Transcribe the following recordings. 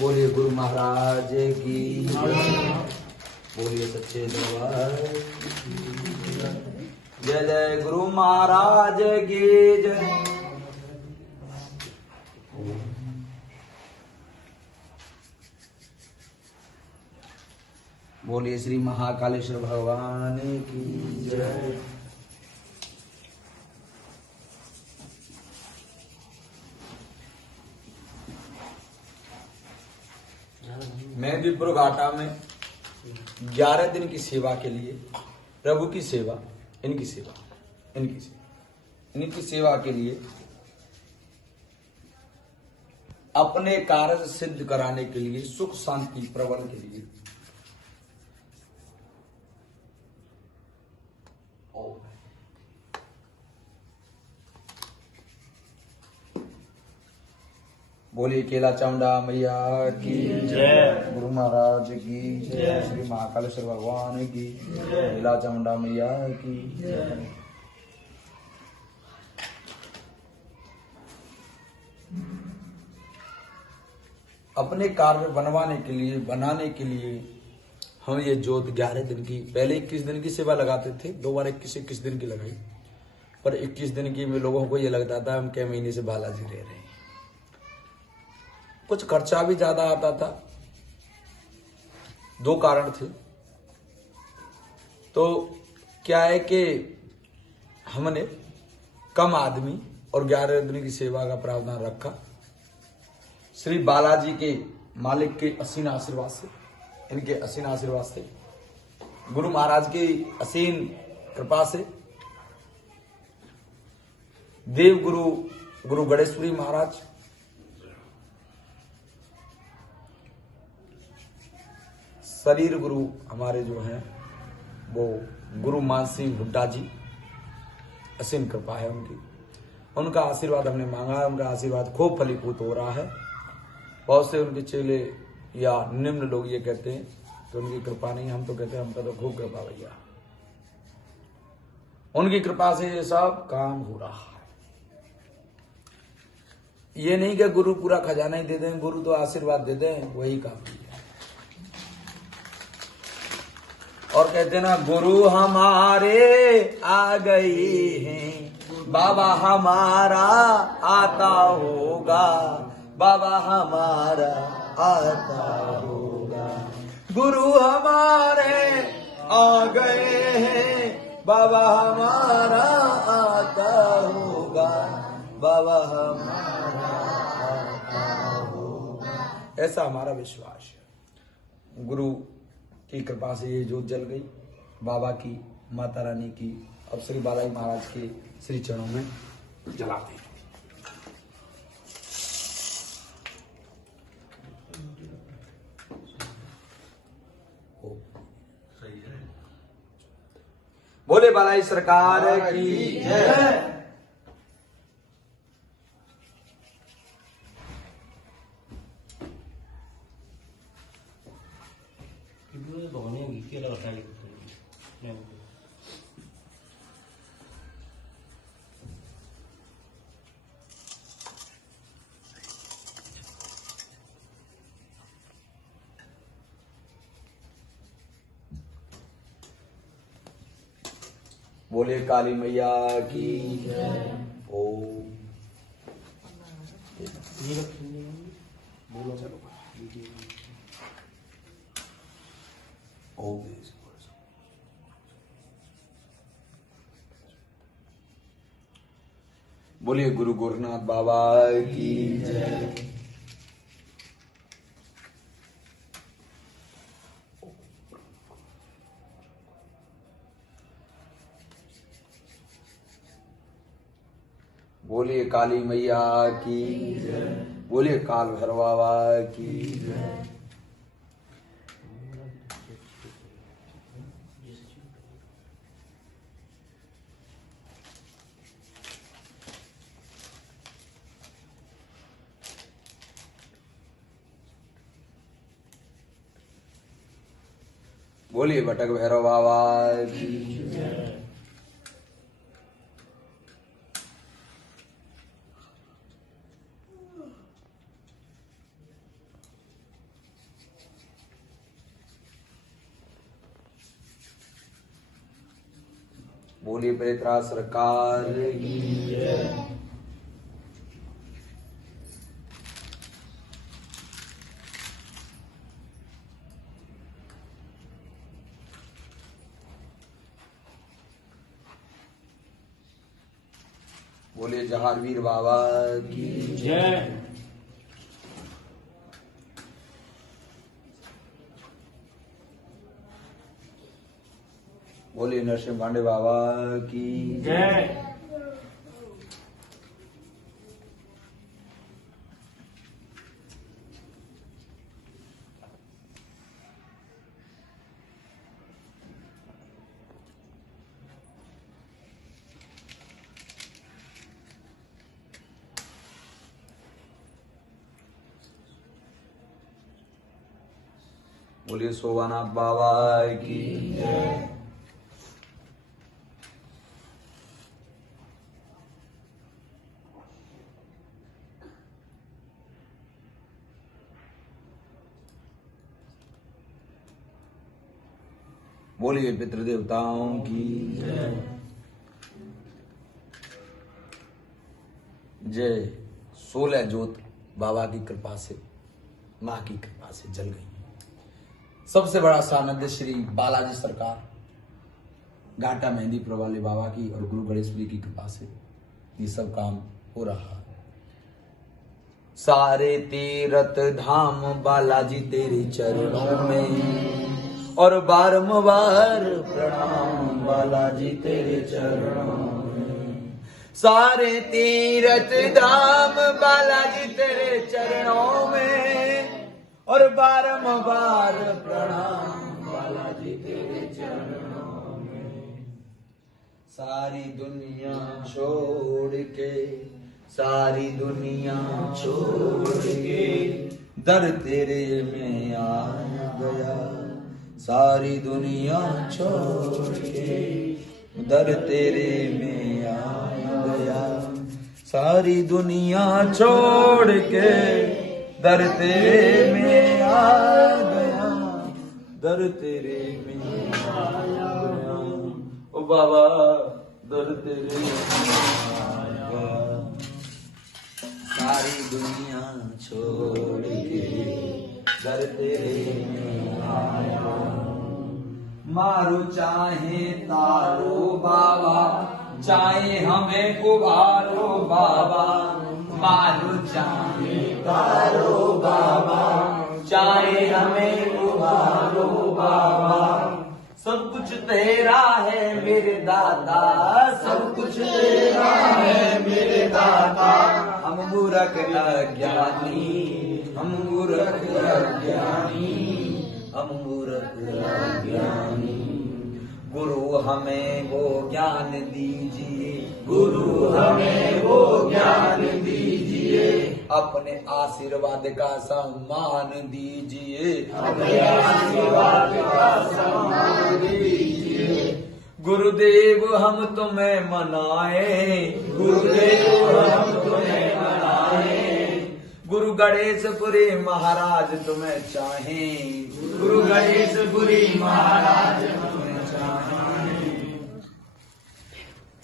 बोलिए गुरु महाराज की, बोलिए सच्चे दरबार। जय जय गुरु महाराज की जय। बोलिए श्री महाकालेश्वर भगवान की जय। मैं विप्रो घाटा में 11 दिन की सेवा के लिए, प्रभु की सेवा, इनकी सेवा, इनकी सेवा के लिए, अपने कार्य सिद्ध कराने के लिए, सुख शांति प्रबल के लिए बोलिए केला चामुंडा मैया की जय, गुरु महाराज की जय, श्री महाकालेश्वर भगवान की जय, केला चामुंडा मैया की जय। अपने कार्य बनवाने के लिए, बनाने के लिए हम ये जोत 11 दिन की, पहले 21 दिन की सेवा लगाते थे, 2 बार 21 दिन की लगाई, पर 21 दिन की में लोगों को ये लगता था हम कई महीने से बालाजी रह रहे हैं। कुछ खर्चा भी ज्यादा आता था, 2 कारण थे। तो क्या है कि हमने कम आदमी और 11 दिन की सेवा का प्रावधान रखा। श्री बालाजी के मालिक के असीम आशीर्वाद से, इनके असीम आशीर्वाद से, गुरु महाराज की असीम कृपा से, देव गुरु गुरु गणेशपुरी महाराज, शरीर गुरु हमारे जो हैं वो गुरु मान सिंह हुड्डा जी, असीम कृपा है उनकी, उनका आशीर्वाद हमने मांगा है। उनका आशीर्वाद खूब फलीभूत हो रहा है। बहुत से उनके चेले या निम्न लोग ये कहते हैं कि उनकी कृपा नहीं, हम तो कहते हैं हमका तो खूब कृपा भैया। उनकी कृपा से ये सब काम हो रहा है। ये नहीं कि गुरु पूरा खजाना ही दे दें, गुरु तो आशीर्वाद दे दें, वही काफी है। और कहते ना, गुरु हमारे आ गए हैं, बाबा हमारा आता होगा, बाबा हमारा आता होगा। गुरु हमारे आ गए हैं, बाबा हमारा आता होगा, बाबा हमारा आता होगा। ऐसा हमारा विश्वास है। गुरु की कृपा से ये जोत जल गई, बाबा की, माता रानी की, अब श्री बालाजी महाराज के श्री चरणों में जलाते हैं। बोले बालाजी सरकार की जय। बोले काली मैया की जय। ओम ओम। बोलिए गुरु गोरखनाथ बाबा की जय। बोलिए काली मैया की जय। बोलिए काल भैरव बाबा की जय। बोलिए भटक भैरव बाबा की। बोलिए प्रेतराज सरकार की जय। बोलिए जहारवीर बाबा की जय। बोलिए नरसिंह पांडे बाबा की जय। बोलिए शोभानाथ बाबा की जय। बोलिए पितृदेवताओं की जय। जय। 16 ज्योत बाबा की कृपा से, माँ की कृपा से जल गई। सबसे बड़ा सानिध्य श्री बालाजी सरकार, घाटा मेहंदीपुर वाले बाबा की और गुरु गणेशपुरी की कृपा से ये सब काम हो रहा है। सारे तीर्थ धाम बालाजी तेरे चरणों में, और बारंबार प्रणाम बालाजी तेरे चरणों में। सारे तीर्थ धाम बालाजी तेरे चरणों में, और बारंबार प्रणाम बालाजी तेरे चरणों में। सारी दुनिया छोड़ के, सारी दुनिया छोड़ के दर तेरे में आ गया। सारी दुनिया छोड़ के दर तेरे में आ गया। सारी दुनिया छोड़ के दर तेरे में आ गया। दर तेरे में आ गया। ओ बाबा दर तेरे में आ गया। सारी दुनिया छोड़ के दर तेरे में आया। मारो चाहे तारो बाबा, चाहे हमें उबारो बाबा। मारो चाहे तारो बाबा, चाहे हमें उबारो बाबा। सब कुछ तेरा है मेरे दाता, सब कुछ तेरा है मेरे दाता। हम मूर्ख अज्ञानी, हम मूर्ख अज्ञानी, हम मूर्ख अज्ञानी। गुरु हमें वो ज्ञान दीजिए, गुरु हमें वो ज्ञान दीजिए। अपने आशीर्वाद का सम्मान दीजिए, अपने आशीर्वाद का सम्मान दीजिए। गुरुदेव हम तुम्हें मनाए, गुरुदेव हम तुम्हें मनाए। गुरु गणेशपुरी महाराज तुम्हें चाहें, गुरु गणेशपुरी महाराज तुम्हें चाहें।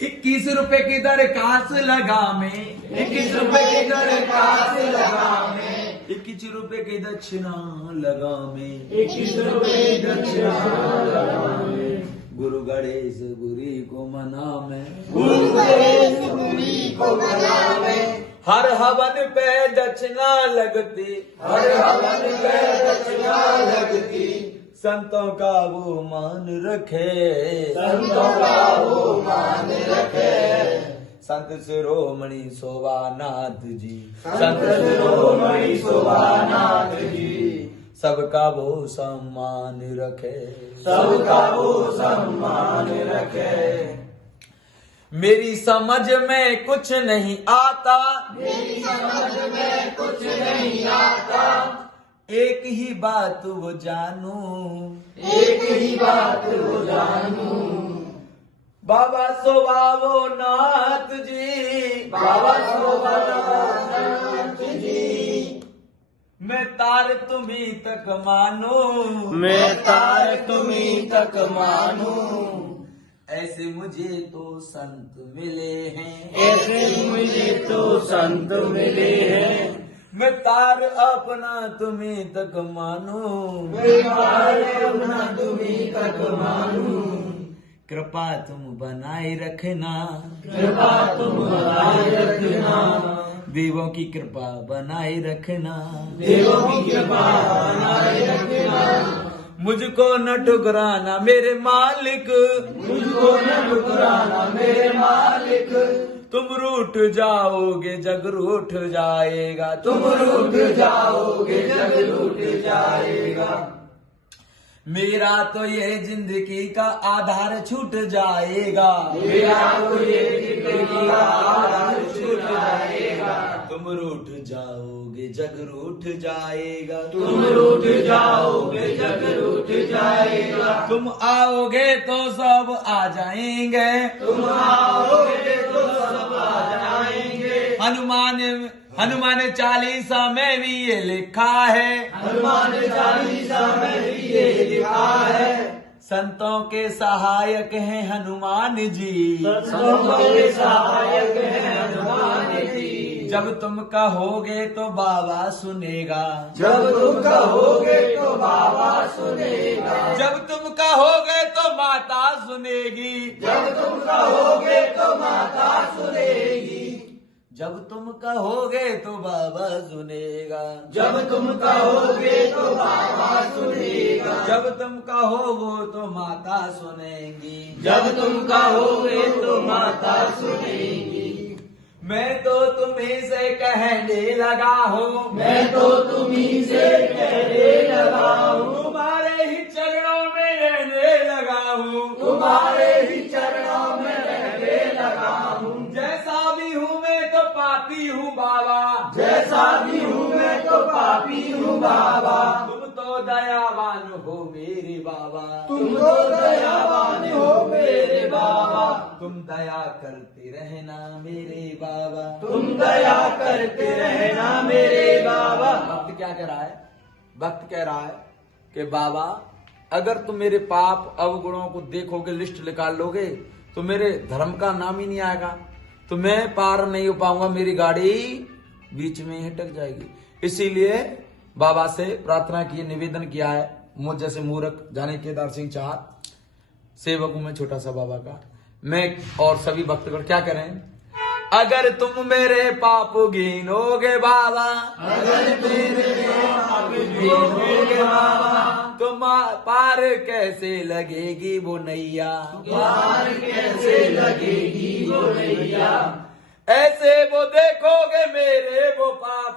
21 रुपए की दरखास्त लगा में, 21 रुपए की दरखास्त लगा में। 21 रुपए की दक्षिणा लगा में, 21 रुपए की दक्षिणा लगा में। गुरु गणेश गुरी को मना में, गुरु गणेश गुरी को मना में। हर हवन पे दक्षिणा लगती, हर हवन पे दक्षिणा लगती। संतों का वो मान रखे, संतों का वो मान रखे। संत शिरोमणि शोभानाथ जी, संत शिरोमणि शोभानाथ जी। सबका वो सम्मान रखे, सबका वो सम्मान रखे। मेरी समझ में कुछ नहीं आता, मेरी समझ में कुछ नहीं आता। एक ही बात वो जानू, एक ही बात वो जानू, बाबा सोबावो नाथ जी, बाबा सोमनाथ जी, मैं तार तुम्ही तक मानू, मैं तार तुम्हीं तक मानूं, ऐसे मुझे तो संत मिले हैं, ऐसे मुझे तो संत मिले हैं, मैं तार अपना तुम्ही तक मानू, मैं तार अपना तुम्हीं तक मानूं, कृपा तुम बनाए रखना, कृपा तुम बनाए रखना, देवों की कृपा बनाए रखना, देवों की कृपा बनाए रखना, मुझको न ठुकराना मेरे मालिक, मुझको न ठुकराना मेरे मालिक, तुम रूठ जाओगे जग रूठ जाएगा, तुम रूठ जाओगे जग रूठ जाएगा, मेरा तो ये जिंदगी का आधार छूट जाएगा, मेरा तो ये जिंदगी का आधार छूट जाएगा, तुम रूठ जाओगे जग रूठ जाएगा, तुम रूठ जाओगे जग रूठ जाएगा, तुम आओगे तो सब आ जाएंगे, तुम आओगे तो सब आ जाएंगे, हनुमान चालीसा में भी ये लिखा है, हनुमान चालीसा में भी ये लिखा है, संतों के सहायक हैं हनुमान जी, संतों के सहायक हैं हनुमान जी, जब तुम कहोगे तो बाबा सुनेगा, जब तुम कहोगे तो बाबा सुनेगा, जब तुम कहोगे तो माता सुनेगी, जब तुम कहोगे तो माता सुनेगी, जब तुम कहोगे तो बाबा सुनेगा, जब तुम कहोगे तो बाबा सुनेगा, जब तुम कहोगे तो माता सुनेगी, जब तुम कहोगे तो माता सुनेगी, मैं तो तुम्हीं से कहने लगा हूँ, मैं तो तुम्हीं से कहने लगा हूँ, तुम्हारे ही चरणों में रहने लगा हूँ, तुम्हारे ही चरणों में रहने लगा हूँ, जैसा भी हूँ मैं तो पापी हूँ बाबा, जैसा भी हूँ मैं तो पापी हूँ बाबा, तुम तो दयावान हो मेरे बाबा, तुम तो दयावान हो मेरे बाबा, तुम दया करते रहना मेरे बाबा, तुम दया करते रहना मेरे बाबा। भक्त क्या कह रहा है? भक्त कह रहा है कि बाबा अगर तुम मेरे पाप अवगुणों को देखोगे, लिस्ट निकाल लोगे तो मेरे धर्म का नाम ही नहीं आएगा, तो मैं पार नहीं हो पाऊंगा, मेरी गाड़ी बीच में ही अटक जाएगी। इसीलिए बाबा से प्रार्थना की, निवेदन किया है, मुझ जैसे मूर्ख जाने केदार सिंह चाहत सेवक हूं मैं छोटा सा बाबा का, मैं और सभी भक्तगण क्या करें, अगर तुम मेरे पाप गिनोगे बाबा, अगर तुम मेरे पाप गिनोगे बाबा, तो पार कैसे लगेगी वो नैया, पार कैसे लगेगी वो नैया, ऐसे वो देखोगे मेरे वो पाप,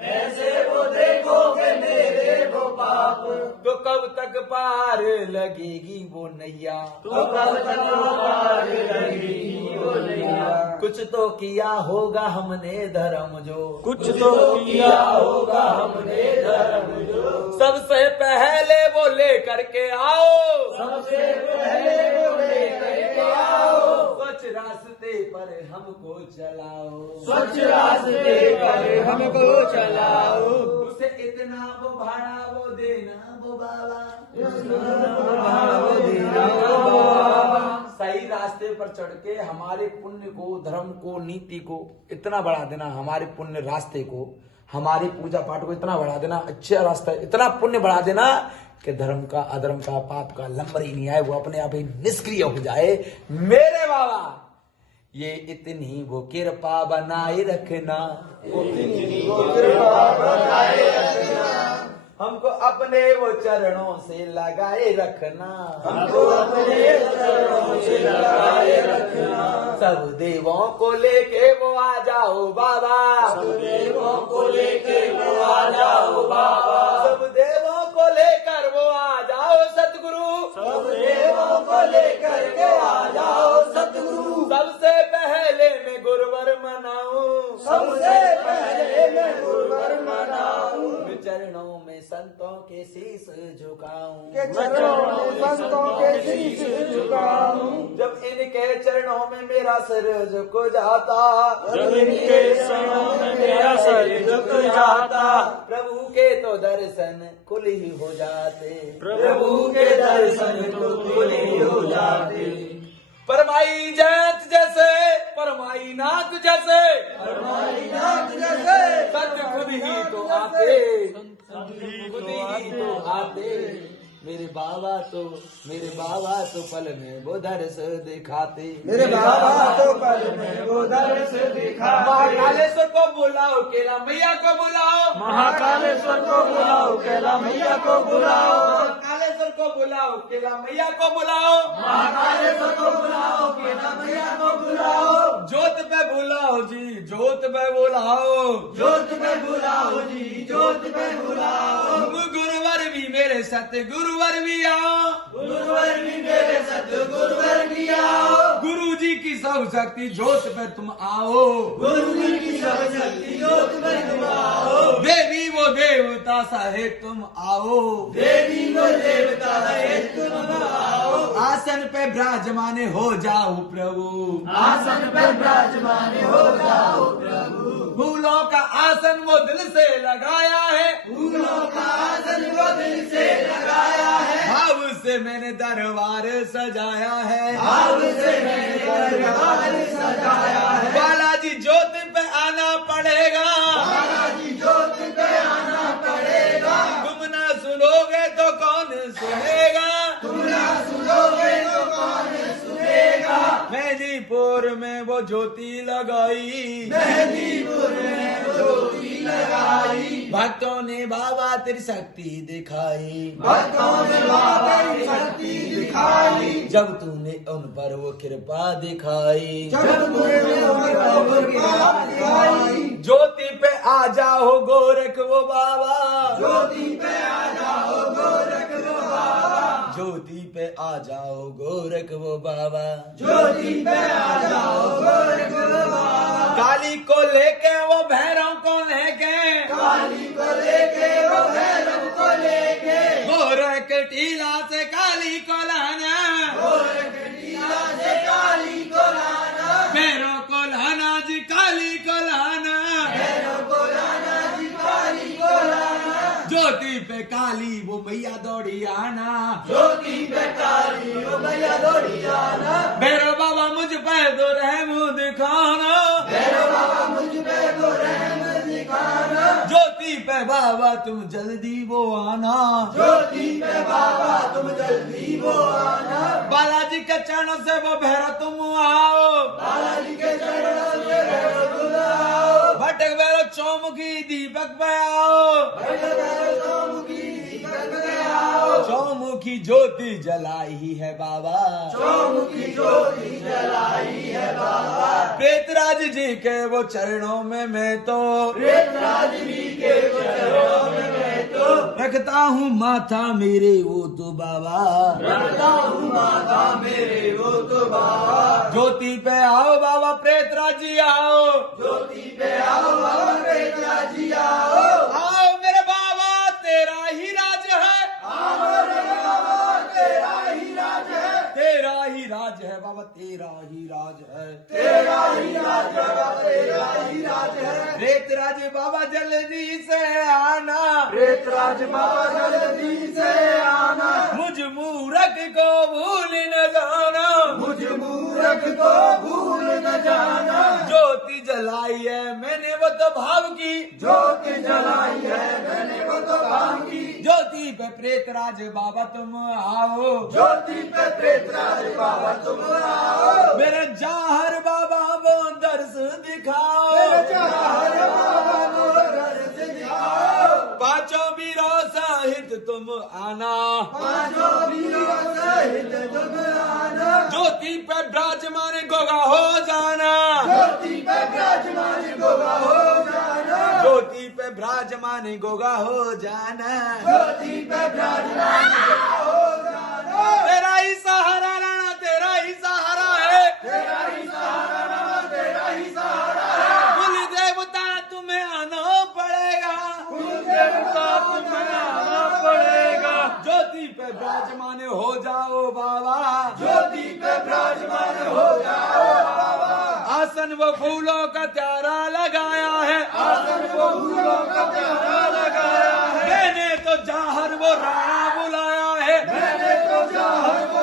ऐसे वो देखोगे मेरे वो पाप, तो कब तक पार लगेगी वो नैया, तो कब तक पार लगेगी वो नैया, कुछ तो किया होगा हमने धर्म जो, कुछ तो किया होगा हमने धर्म जो, सबसे पहले वो लेकर के आओ, सबसे पहले वो लेकर के आओ, स्वच्छ रास्ते पर हमको चलाओ, स्वच्छ रास्ते पर हमको चलाओ, उसे इतना वो भाड़ा वो देना वो बाबा, सही रास्ते पर चढ़ के हमारे पुण्य को, धर्म को, नीति को इतना बढ़ा देना, हमारे पुण्य रास्ते को, हमारी पूजा पाठ को इतना बढ़ा देना, अच्छा रास्ता इतना पुण्य बढ़ा देना कि धर्म का, अधर्म का, पाप का नंबर ही नहीं आए, वो अपने आप ही निष्क्रिय हो जाए मेरे बाबा। ये इतनी वो कृपा बनाए रखना, हमको अपने वो चरणों से लगाए रखना, हमको अपने चरणों से लगाए रखना, सब देवों को लेके वो आ जाओ बाबा, सब देवों को लेके वो आ जाओ बाबा, सब देवों को लेकर वो आ जाओ सतगुरु, सब देवों को लेकर के आ जाओ सतगुरु, सबसे पहले मैं गुरुवर मनाऊं, सबसे पहले मैं गुरुवर मनाऊं, चरणों में संतों के शीश झुकाऊं, के चरणों में संतों के शीश झुकाऊं, जब इनके चरणों में मेरा सिर झुक जाता, जब इनके चरणों में मेरा सर झुक जाता, प्रभु के तो दर्शन कुल ही हो जाते, प्रभु के दर्शन तो कुल ही हो जाते। परमाई जैत जैसे, परमाई नाथ जैसे, परमाई नाथ जैसे संत खुद ही तो आते, खुद ही तो आते। मेरे बाबा तो पल में वो दर्श दिखाते, मेरे बाबा तो पल में वो दर्श दिखाते। महाकालेश्वर को बुलाओ, केला मैया को बुलाओ, महाकालेश्वर को बुलाओ, कैला मैया को बुलाओ, महाकालेश्वर को बुलाओ, केला मैया को बुलाओ, महाकालेश्वर को बुलाओ, कैला मैया को बुलाओ, जोत पे बुलाओ जी, जोत पे बुलाओ, जोत में बुलाओ जी, जोत में बुलाओ, गुरुवर भी मेरे सतगुरुवर भी आओ, गुरुवर भी मेरे सतगुरुवर भी आओ, गुरु जी की सब शक्ति जोत पे तुम आओ, गुरु जी की सब शक्ति जोत में तुम आओ, देवी वो देवता साहे तुम आओ, देवी वो देवता है तुम आओ, आसन पे विराजमान हो जाओ प्रभु, आसन पर विराजमान हो जाओ प्रभु, फूलों का आसन वो दिल से लगाया है, फूलों का आसन वो दिल से लगाया है, भाव से मैंने दरबार सजाया है, भाव से मैंने दरबार सजाया है, बालाजी ज्योति पे आना पड़ेगा, बालाजी जोत पे आना पड़ेगा, तुम ना सुनोगे तो कौन सुनेगा, तुम ना सुनोगे तो कौन सुनेगा, मेहदीपुर में वो ज्योति लगाई, मेहदीपुर में ज्योति लगाई, भक्तों ने बाबा तेरी शक्ति दिखाई, भक्तों ने बाबा की शक्ति दिखाई, जब तूने उन पर वो कृपा दिखाई, जब तूने कृपा दिखाई, ज्योति पे आ जाओ गोरख वो बाबा, ज्योति पे आ जाओ गोरख वो बाबा, ज्योति पे आ जाओ गोरख वो बाबा, ज्योति पे आ जाओ गोरख वो बाबा, काली को लेके वो भैरव को लेके, काली को लेके वो भैरव को लेके, गोरख टीला से काली को लाना, गोरख टीला से काली को लाना, भैरव को लाना जी काली को लाना, भैरव को लाना जी काली को लाना, ज्योति पे काली वो मैया दौड़ी आना, ज्योति पे काली वो भैया दौड़ी आना, भैरव बाबा मुझ पे तो रहम दिखाना, भैरव बाबा मुझ पे तो रहम दिखाना, ज्योति पे बाबा तुम जल्दी वो आना, ज्योति पे बाबा तुम जल्दी वो आना, बालाजी के चरणों से वो भैरव तुम आओ, बालाजी के चरणों से भैरव तुम आओ, भटक भैरव चौमुखी दीपक पे आओ, भैरव चौमुखी दीपक पे आओ, चौमुखी ज्योति जलाई है बाबा, चौमुखी ज्योति जलाई है बाबा, प्रेतराज जी के वो चरणों में मैं तो प्रेतराज जी के चरणों में मैं तो रखता हूँ माथा मेरे वो तो बाबा, रखता हूँ माता मेरे वो तो बाबा, ज्योति पे आओ बाबा प्रेतराज जी आओ, ज्योति पे आओ बाबा प्रेतराज जी आओ, आओ मेरे बाबा तेरा ही राज है, हमारे बाबा तेरा ही राज है, तेरा ही राज है बाबा, तेरा ही राज है, तेरा ही राज है बाबा, तेरा ही राज है, प्रेतराज बाबा जल्दी से आना, प्रेतराज बाबा जल्दी से आना, मुझ मूरख को भूल न जाना, मुझ मूरख को भूल न जाना, ज्योति जलाई है मैंने वो तो भाव की, ज्योति जलाई है मैंने वो तो भाव की, ज्योति पे प्रेतराज बाबा तुम आओ, ज्योति पे प्रेतराज बाबा तुम आओ, मेरे जाहर बाबा वो दर्श दिखाओ, मेरे चाहर बाबा को दर्श दिखाओ, पांचों बीरों सहित तुम आना, पांचों वीरों सहित तुम आना, ज्योति पे विराजमान गोगा हो जाना, ज्योति पे विराजमान गोगा हो जाना, ज्योति पे विराजमान गोगा हो जाना, ज्योति पे विराजमान गोगा हो जाना, तेरा ही सहारा राणा, तेरा ही सहारा है, तेरा ही सहारा रामा, तेरा ही सहारा है, कुल देवता तुम्हें आना पड़ेगा, कुल देवता तुम्हें आना आसन वो फूलों का त्यारा लगाया है, आसन वो फूलों का प्यारा लगाया है, मैंने तो जाहर वो राणा बुलाया है, मैंने तो जाहर वो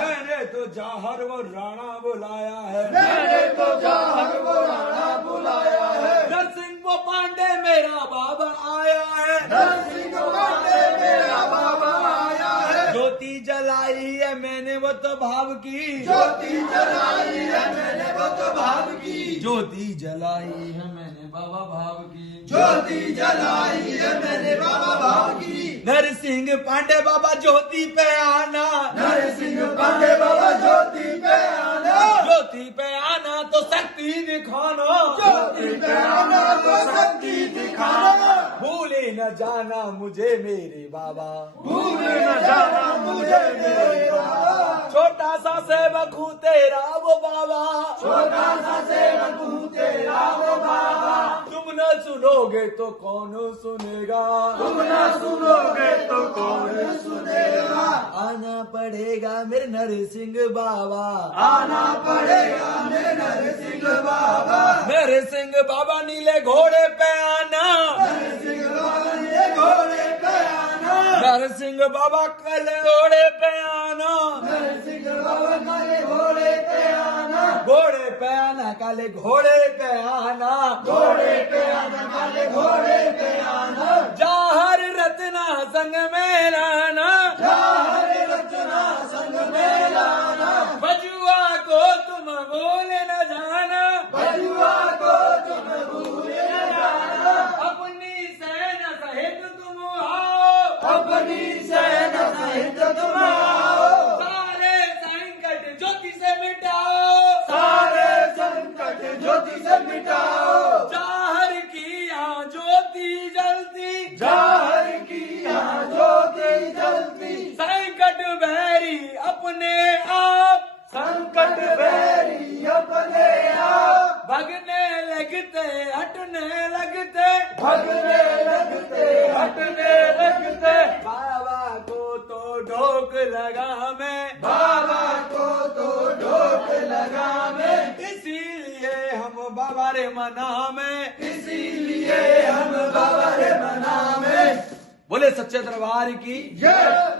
मैंने तो जाहर वो राणा बुलाया है, मैंने तो जाहर वो राणा बुलाया है, नरसिंह वो पांडे मेरा बाबा आया है, नरसिंह पांडे मेरा बाबा आया है, ज्योति जलाई है मैंने वो तो भाव की, ज्योति जलाई है मैंने वो तो भाव की, ज्योति जलाई है मैंने बाबा भाव की, ज्योति जलाई है मैंने बाबा भाव की, नरसिंह पांडे बाबा ज्योति पे आना, नरसिंह पांडे बाबा ज्योति पे आना, ज्योति पे आना तो शक्ति दिखाना, ज्योति पे आना तो शक्ति दिखाना, भूले न जाना मुझे मेरे बाबा, भूल न जाना मुझे मेरे बाबा, छोटा सा सेवक हूँ तेरा वो बाबा, छोटा सा सेवक हूँ तेरा वो बाबा, तुम न सुनोगे तो कौन सुनेगा, तुम न सुनोगे तो कौन सुनेगा, आना पड़ेगा मेरे नरसिंह बाबा, आना पड़ेगा मेरे नरसिंह बाबा, नरसिंह बाबा नीले घोड़े पे आना, नरसिंह बाबा ये घोड़े पे आना, नरसिंह बाबा कल घोड़े पे आना, नरसिंह बाबा काले घोड़े पे आना, घोड़े पे आना काले घोड़े पे आना, घोड़े पे आना काले घोड़े पे आना, जाहर रत्ना संग में लाना, जाहर रचना संग में लाना, बजुआ को तुम भूल न जाना, बजुआ को तुम भूले न जाना, अपनी सेना सहित तुम आओ, अपनी सेना सहित तुम आओ, सारे संकट ज्योति से मिटाओ, सारे संकट ज्योति से मिटाओ, जाहर की यहाँ ज्योति जलती, जाहर की यहाँ ज्योति जलती, संकट भैरी अपने आप, संकट बैरी अपने आप, भगने लगते हटने लगते, भगने लगते हटने लगते, बाबा को तो ढोक लगा मैं, बाबा को तो ढोक लगा मैं, इसीलिए हम बाबा रे मना में, इसीलिए हम बाबा रे मना में, बोले सच्चे दरबार की। जय।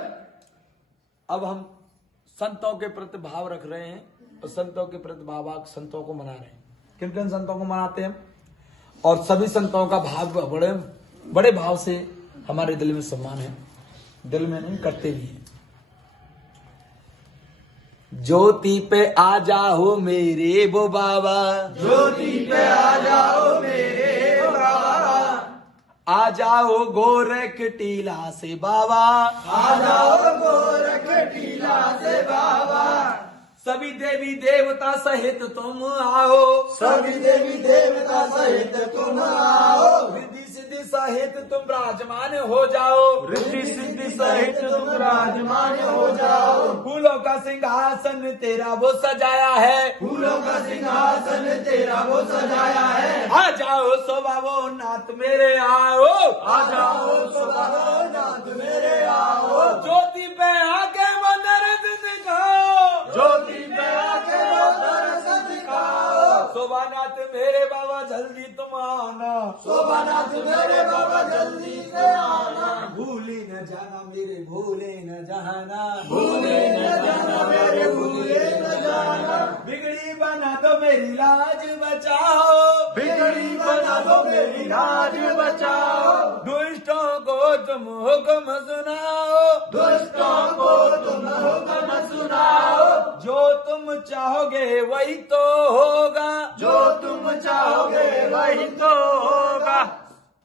अब हम संतों के प्रति भाव रख रहे हैं और संतों के प्रति बाबा संतों को मना रहे हैं। किन किन संतों को मनाते हैं हम? और सभी संतों का भाव बड़े बड़े भाव से हमारे दिल में सम्मान है, दिल में नहीं करते भी हैं। ज्योति पे आ जाओ मेरे वो बाबा, ज्योति पे आ जाओ मेरे बाबा, आ जाओ गोरख टीला से बाबा, आ जाओ गोरख टीला से बाबा, सभी देवी देवता सहित तुम आओ, सभी देवी देवता सहित तुम आओ, रिद्धि सिद्धि सहित तुम विराजमान हो जाओ, रिद्धि सिद्धि सहित तुम विराजमान हो जाओ, फूलों का सिंहासन तेरा वो सजाया है, फूलों का सिंहासन तेरा वो सजाया है, आ जाओ सोबावो नाथ मेरे आओ, आ जाओ सुबह नाथ मेरे आओ, ज्योति पे आके वो दर्द दिखाओ, ज्योति पे आके वो दर्श दिखाओ, शोभानाथ मेरे बाबा जल्दी तुम आना, शोभानाथ मेरे बाबा जल्दी से आना, भूले न जाना मेरे भूले न जाना, भूले न जाना मेरे भूले न जाना, बिगड़ी बना दो मेरी लाज बचाओ, बिगड़ी बना दो मेरी लाज बचाओ, दुष्टों को तुम हुक्म सुनाओ, दुष्टों को तुम हुक्म सुनाओ, जो तुम चाहोगे वही तो होगा, जो तुम चाहोगे वही तो होगा,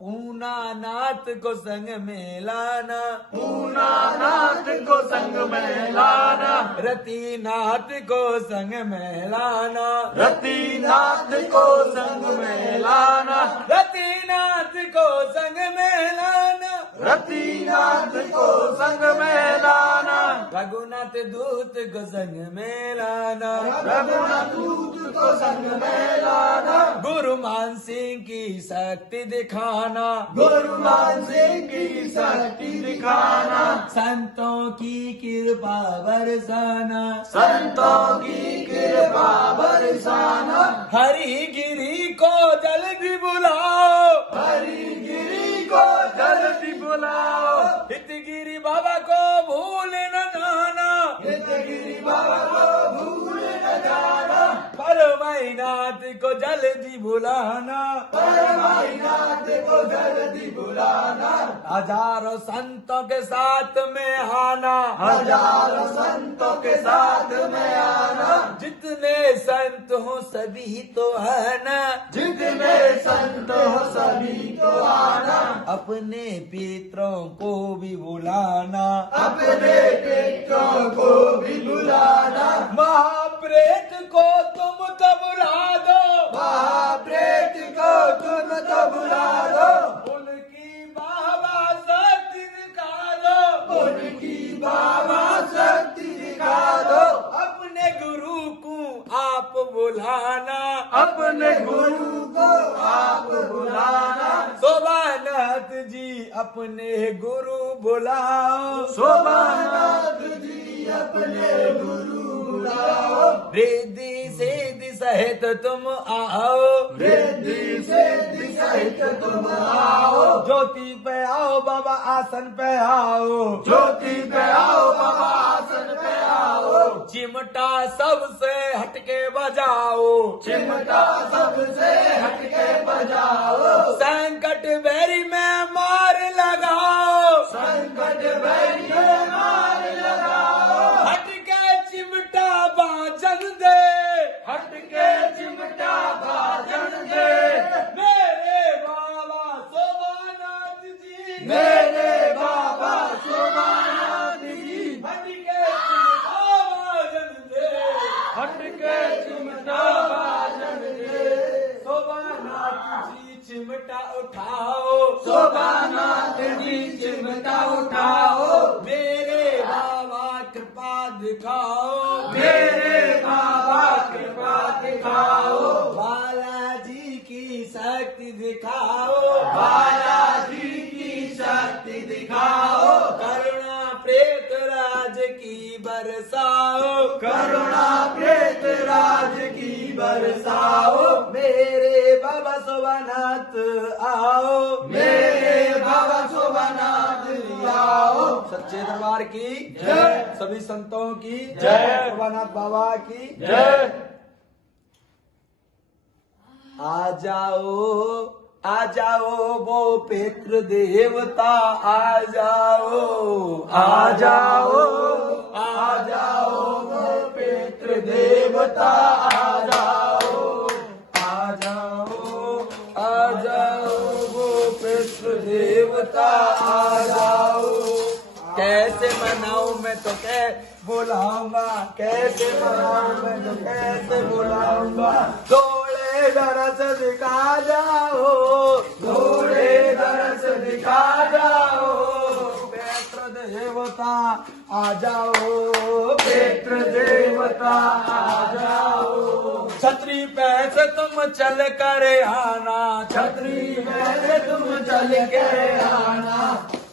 पूना नाथ को संग में लाना, पूना नाथ को संग में लाना, रति नाथ को संग में लाना, रति नाथ को संग में लाना, रति नाथ को संग में लाना, रतिनाथ को संग में लाना, रघुनाथ दूत को संग में लाना, रघुनाथ दूत को संग में लाना, गुरु मान सिंह की शक्ति दिखाना, गुरु मान सिंह की शक्ति दिखाना, संतों की कृपा बरसाना, संतों की कृपा बरसाना, हरिगिरी को जल्दी बुलाओ, हरिगिरी को जल्दी बुलाओ, हितगिरी बाबा को भूल न जाना, हितगिरी बाबा को भूल न जाना, परमाईनाथ को जल्दी बुलाना, परमाईनाथ को जल्दी बुलाना, हजारों संतों के साथ में आना, हजारों संतों के साथ में आना, जितने संत हो सभी तो आना, जितने संत हो सभी तो आना, अपने पितरों को भी बुलाना, अपने पितरों को भी बुलाना, महाप्रेत को तुम तो बुला दो, महाप्रेत को तुम तो बुला दो, उनकी बाबा शक्ति दिखा दो, उनकी बाबा शक्ति दिखा दो, अपने गुरु को आप बुलाना, अपने गुरु को आप बुलाना, शोभानाथ जी अपने गुरु बुलाओ, शोभानाथ जी अपने गुरु बुलाओ, रिद्धि सिद्धि सहित तुम आओ, रिद्धि सिद्धि सहित तुम आओ, ज्योति पे आओ बाबा आसन पे आओ, ज्योति पे आओ बाबा आसन पे आओ, चिमटा सबसे हटके बजाओ, चिमटा सबसे हटके बजाओ, संकट बैरी में मार लगाओ, संकट बैरी में मार लगाओ, हटके चिमटा बाजन दे, हटके चिमटा बाजन दे, मेरे बाबा शोभानाथ जी, मेरे बाबा शोभानाथ जी, हटके चिमटा बाजन दे, हटके चिमटा बाजन दे, शोभानाथ जी चिमटा उठाओ, शोभानाथ जी चिमटा उठाओ, मेरे बाबा कृपा दिखाओ, मेरे बाबा कृपा दिखाओ, बालाजी की शक्ति दिखाओ, बालाजी की शक्ति दिखाओ, करुणा प्रेत राज की बरसाओ, करुणा प्रेत राज की बरसाओ, मेरे बाबा शोभानाथ आओ, मेरे बाबा शोभानाथ आओ, सच्चे दरबार की जय, सभी संतों की जय, शोभानाथ बाबा की जय। आ जाओ वो पितृ देवता, आ जाओ, आ जाओ, आ जाओ वो पितृ देवता, आ जाओ, आ जाओ, आ जाओ वो पितृ देवता, आ जाओ, कैसे मनाऊं मैं तो बुलाऊंगा, कैसे मनाऊं मैं तो कैसे बुलाऊंगा, थोड़े दरस दिखा जाओ, थोड़े दरस दिखा जाओ, पितृ देवता आ जाओ, पितृ देवता आ जाओ, छतरी पैसे तुम चल कर आना, छतरी पैसे तुम चल के आना,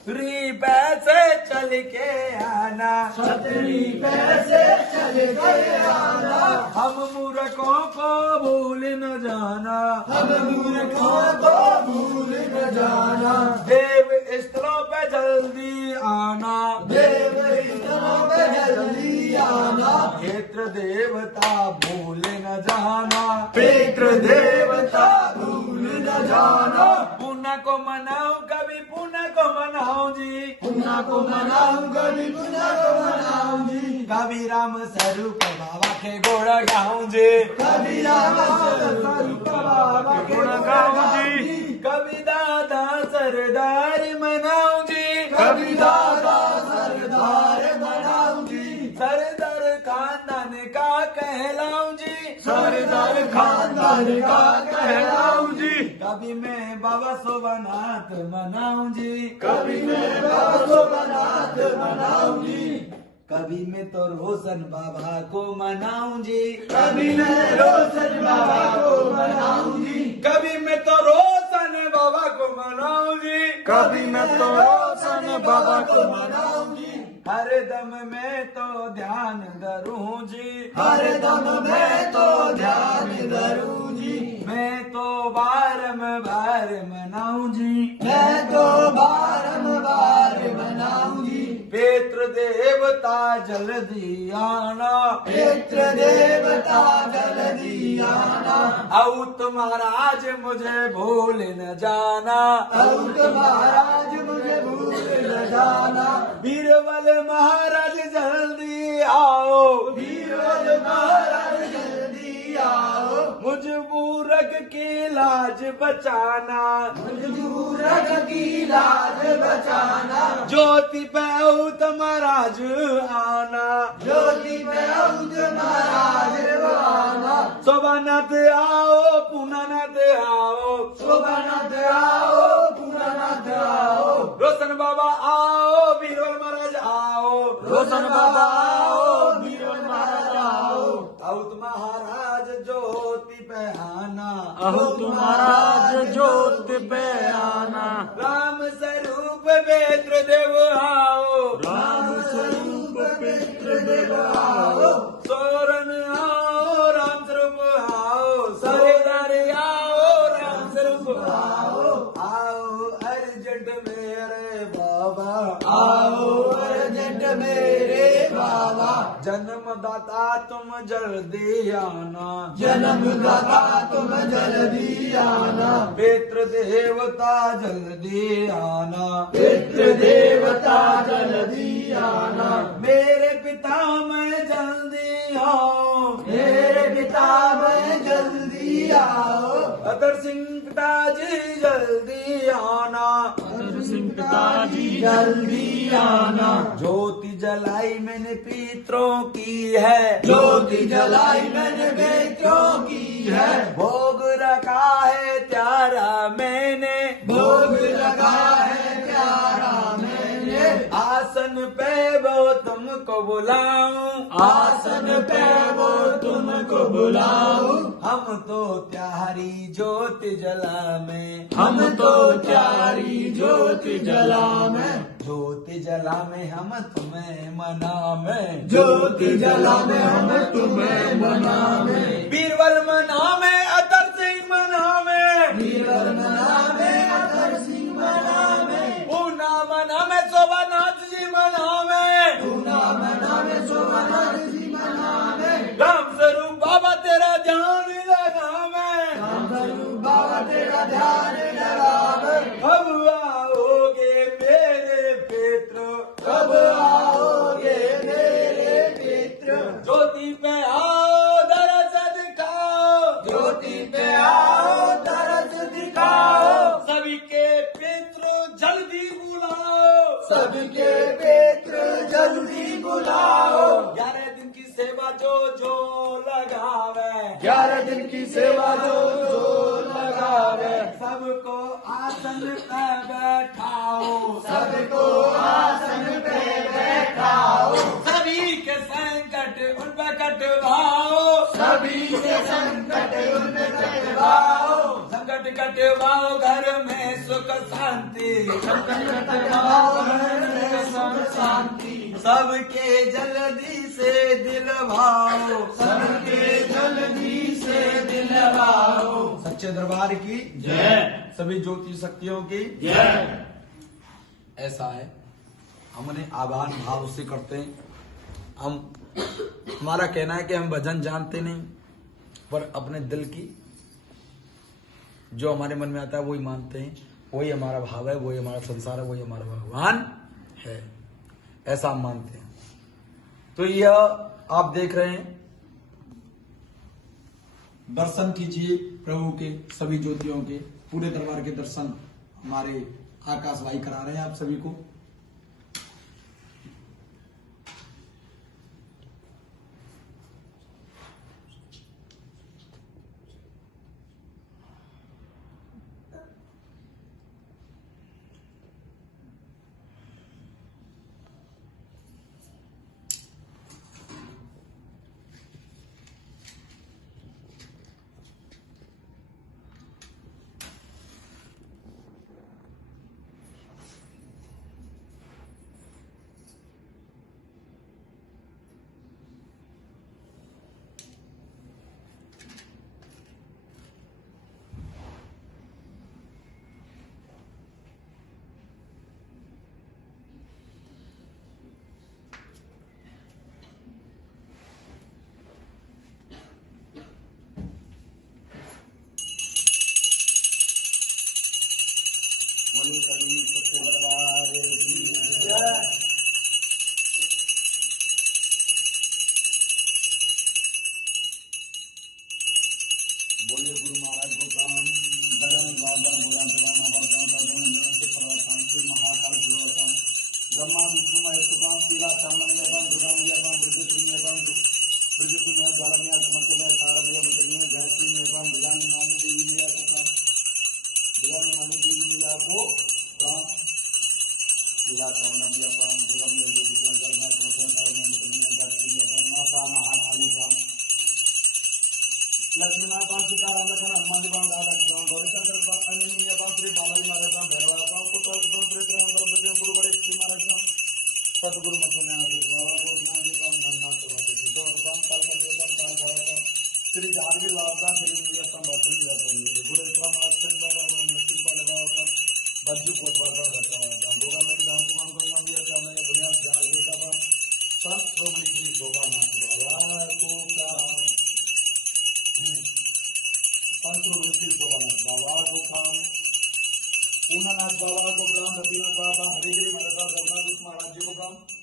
छतरी पैसे चल के आना, छतरी पैसे चल के आना, हम मूर्खों को भूल न जाना, हम मूर्खों को भूल न जाना, देव स्थलों पे जल्दी आना, देव स्थलों पे जल्दी आना, पितृ देवता भूल न जाना, पितृ देवता भूल न जाना, पुण्य को मनाओ कभी पुण्य को मनाओ जी, पुण्य को मनाओ कभी पुण्य को मनाओ जी, कभी राम स्वरूप बाबा के गुण गाऊं जी, कभी राम स्वरूप बाबा के गुण गाऊं जी, कभी दादा सरदार मनाऊं जी, कभी दादा सरदार मनाऊं जी, सरदार खानदान का कहलाऊं जी, खानदान का कहलाऊं जी, कभी मैं बाबा शोभानाथ मनाऊं जी, कभी मैं बाबा शोभानाथ मनाऊं जी, कभी मैं तो रोशन बाबा को मनाऊं जी, कभी मैं रोशन बाबा को मनाऊं जी, कभी मैं तो रोशन बाबा को मनाऊं जी, कभी मैं तो रोशन बाबा को मनाऊं जी, हर दम मैं तो ध्यान धरूं जी, हर दम मैं तो ध्यान धरूं जी, मैं तो बारंबार मनाऊं जी, मैं तो बारंबार मनाऊं जी, पितृ देवता जल्दी आना, पितृ देवता जल्दी आना, औत महाराज मुझे भूल न जाना, औत महाराज मुझे भूल न जाना, बीरबल महाराज जल्दी आओ, बीरबल महाराज जल्दी आओ, मुझ मूरख की लाज बचाना, मजबूरक की लाज बचाना, ज्योति पे औत महाराज आना, ज्योति में औत महाराज आना, शोभानाथ आओ पूर्णानाथ आओ, शोभानाथ आओ पूर्णनाथ आओ, रोशन बाबा आओ बीरबल महाराज आओ, रोशन बाबा आओ बीरबल महाराज आओ, औत महाराज ज्योति पे आना, औत महाराज ज्योति पे आना, राम स्वरूप बेत्र देव आओ, राम स्वरूप पितृदेव आओ, सोरन आओ राम स्वरूप आओ, सरेदार आओ राम स्वरूप आओ, आओ अर्जेंट मेरे बाबा, आओ अर्जेंट मेरे बाबा, जन्मदाता तुम जल्दी आना, जन्मदाता तुम जल्दी आना, पितृ देवता जल्दी आना, पितृ देवता जल्दी आना, मेरे पिता मैं जल्दी आओ, मेरे पिता मैं जल्दी आओ, अतर सिंह पिताजी जल्दी आना, सिंह पिताजी जल्दी आना, ज्योति जलाई मैंने पितरों की है, ज्योति जलाई मैंने बेटों की है, भोग रखा है त्यारा मैंने, भोग लगा है प्यारा मैंने, आसन पे वो तुमको बुलाऊं, आसन पे वो तुमको बुलाऊं, हम तो त्यारी ज्योति जला में, हम तो प्यारी ज्योति जला में, ज्योति जला में हम तुम्हें मना में, ज्योति जला में हम तुम्हें मना में, बीरबल मना में अतर सिंह मना में, बीरबल मना में अतर सिंह मना में, पूना मना में शोभानाथ जी मना में, पूना मना में शोभानाथ जी मना में, राम स्वरूप बाबा तेरा ध्यान लगा में, राम स्वरूप बाबा तेरा ध्यान लगा में, कब आओगे मेरे पितृ, कब आओगे मेरे पितृ, ज्योति पे आओ दरस दिखाओ, ज्योति पे आओ तरस दिखाओ, सभी के पितृ जल्दी बुलाओ, सबके पितृ जल्दी बुलाओ, 11 दिन की सेवा जो जो लगावे, 11 दिन की सेवा जो जो लगावे, सबको आसन पे बैठाओ, सबको आसन पे बैठाओ, सभी के संकट उन पे कटवाओ, सभी के संकट उनमें कटवाओ, संकट कटवाओ घर में सुख शांति, संकट कटवाओ घर में सुख शांति, सबके जल्दी से दिलवाओ, सबके जल्दी से दिलवाओ, सच्चे दरबार की जय, सभी ज्योति शक्तियों की जय। ऐसा है, हमने आभार भाव से करते हैं। हम हमारा कहना है कि हम भजन जानते नहीं, पर अपने दिल की जो हमारे मन में आता है वही मानते हैं, वही हमारा भाव है, वही हमारा संसार है, वही हमारा भगवान है, ऐसा हम मानते हैं। तो यह आप देख रहे हैं, दर्शन कीजिए प्रभु के, सभी ज्योतियों के पूरे दरबार के दर्शन हमारे आकाश भाई करा रहे हैं आप सभी को। गुरु सभी सत्य दरबार की जय। बोलिए गुरु महाराज को प्राण गगन गार्डन भगवान पुराना वर्तमान तर्जन से प्रवर्तन श्री महाकाल प्रवर्तन ब्रह्मा विष्णु महेश सुकाम पीला चामन यपन दुर्गा यपन बृहस्पति यपन बृहस्पति में ज्वालमय समर्थ में तारमय मृतमय गायत्री यपन विधान नामी देवी मिया सुकाम विधान नामी देवी मिया को प्राण पीला चामन यपन दुर्गा में जो विधान करना समर्थ तारमय मृतमय गायत्री यपन माता महाकाली प्राण लक्ष्मीनाथ सीताराम लखन हनुमान जी राधा कृष्ण गौरी शंकर अन्य श्री बालाजी महाराज भैरवा पुत्र श्री श्री गुरु गणेश श्री महाराज सतगुरु श्री जारगी लाभदान श्री गुरु बज्जू को गोगा में दान कुमार को नाम दिया चाहे बुनियाद जागृता संत श्रोमणी श्री शोभानाथ बाबा को पंचों शोभानाथ बाबा को काम पूर्णनाथ बाबा को काम रतिनाथ बाबा हरिगिरी महाराज रघुनाथ महाराज जी को काम